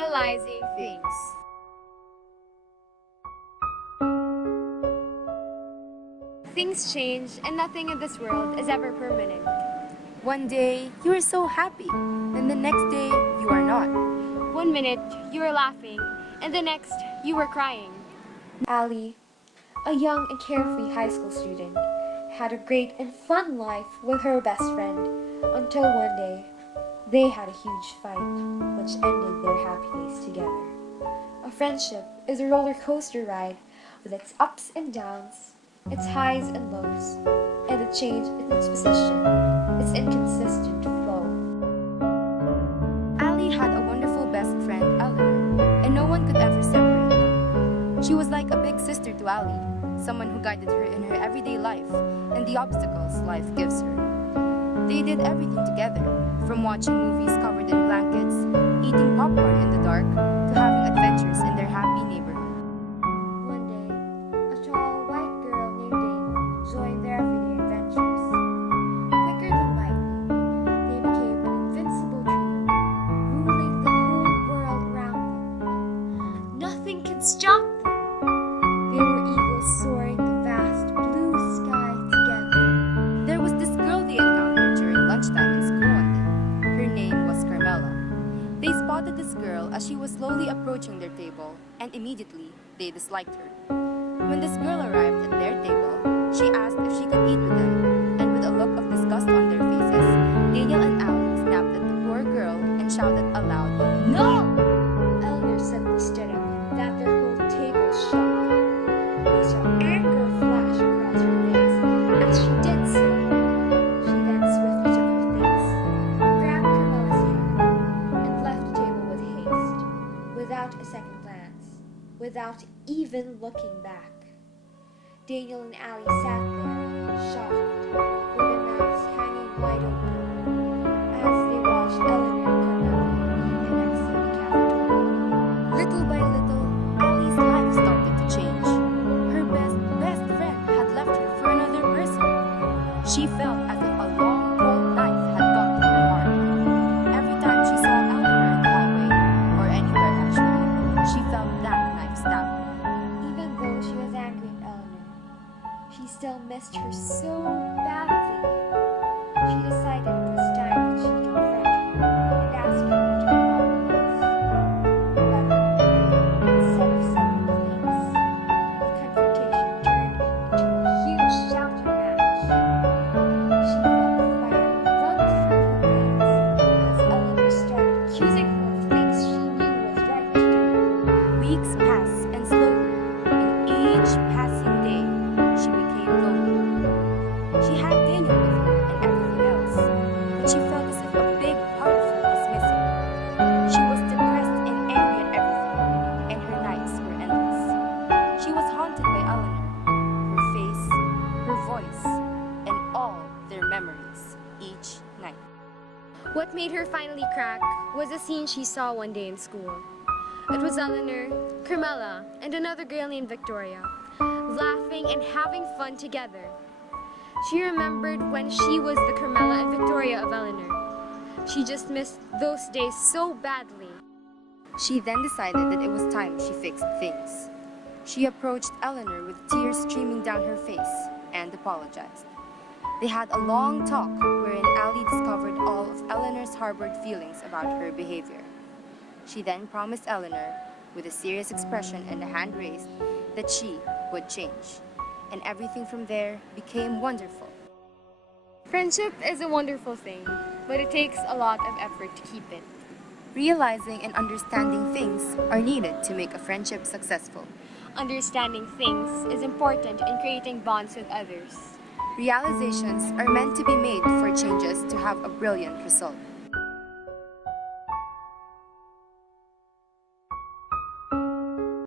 Realizing things. Things change, and nothing in this world is ever permanent. One day, you are so happy, and the next day, you are not. 1 minute, you were laughing, and the next, you were crying. Ali, a young and carefree high school student, had a great and fun life with her best friend until one day they had a huge fight, which ended their happy days together. A friendship is a roller coaster ride with its ups and downs, its highs and lows, and a change in its position, its inconsistent flow. Ali had a wonderful best friend, Eleanor, and no one could ever separate them. She was like a big sister to Ali, someone who guided her in her everyday life and the obstacles life gives her. They did everything together, from watching movies covered in blankets, eating popcorn in the dark, to having adventures in their happy neighborhood. One day, a tall white girl named Dane joined their everyday adventures. Quicker than lightning, they became an invincible trio, ruling the whole world around them. Nothing could stop them. They were eagles soaring the vast blue sky together. There was this girl they encountered during lunchtime in school one day. Her name was Carmela. They spotted this girl as she was slowly approaching their table, and immediately they disliked her. When this girl arrived at their table, she asked if she could eat with them, and with a look of disgust on their faces, Daniel and Ali snapped at the poor girl and shouted aloud, "No!" Eleanor suddenly stood up, that their whole table shook. They saw anger flash across her face as she did so. She then swiftly took her things, grabbed Carmela's hand, and left the table with haste, without a second glance, without even looking back. Daniel and Ali sat there, shocked, with their mouths hanging wide open, as they watched Eleanor and Carmela eat the next in the cafeteria. Little by little, Ali's life started to change. Her best friend had left her for another person. She felt as if a long, cold knife had gone through her heart. Every time she saw Eleanor in the hallway, or anywhere actually, she felt that knife stab her. Even though she was angry at Eleanor, she still missed her so badly. She decided it was time that she confront her and ask her what her problem was. However, instead of settling things, the confrontation turned into a huge shouting match. She felt the fire run through her veins as Eleanor started accusing her of things she knew was right to do. Weeks passed, and slowly, in each passing day, she became lonely. She had Daniel with her and everything else, but she felt as if a big part of her was missing. She was depressed and angry at everything, and her nights were endless. She was haunted by Eleanor, her face, her voice, and all their memories each night. What made her finally crack was a scene she saw one day in school. It was Eleanor, Carmela, and another girl named Victoria, laughing and having fun together. She remembered when she was the Carmela and Victoria of Eleanor. She just missed those days so badly. She then decided that it was time she fixed things. She approached Eleanor with tears streaming down her face and apologized. They had a long talk wherein Ali discovered all of Eleanor's harbored feelings about her behavior. She then promised Eleanor, with a serious expression and a hand raised, that she would change. And everything from there became wonderful. Friendship is a wonderful thing, but it takes a lot of effort to keep it. Realizing and understanding things are needed to make a friendship successful. Understanding things is important in creating bonds with others. Realizations are meant to be made for changes to have a brilliant result.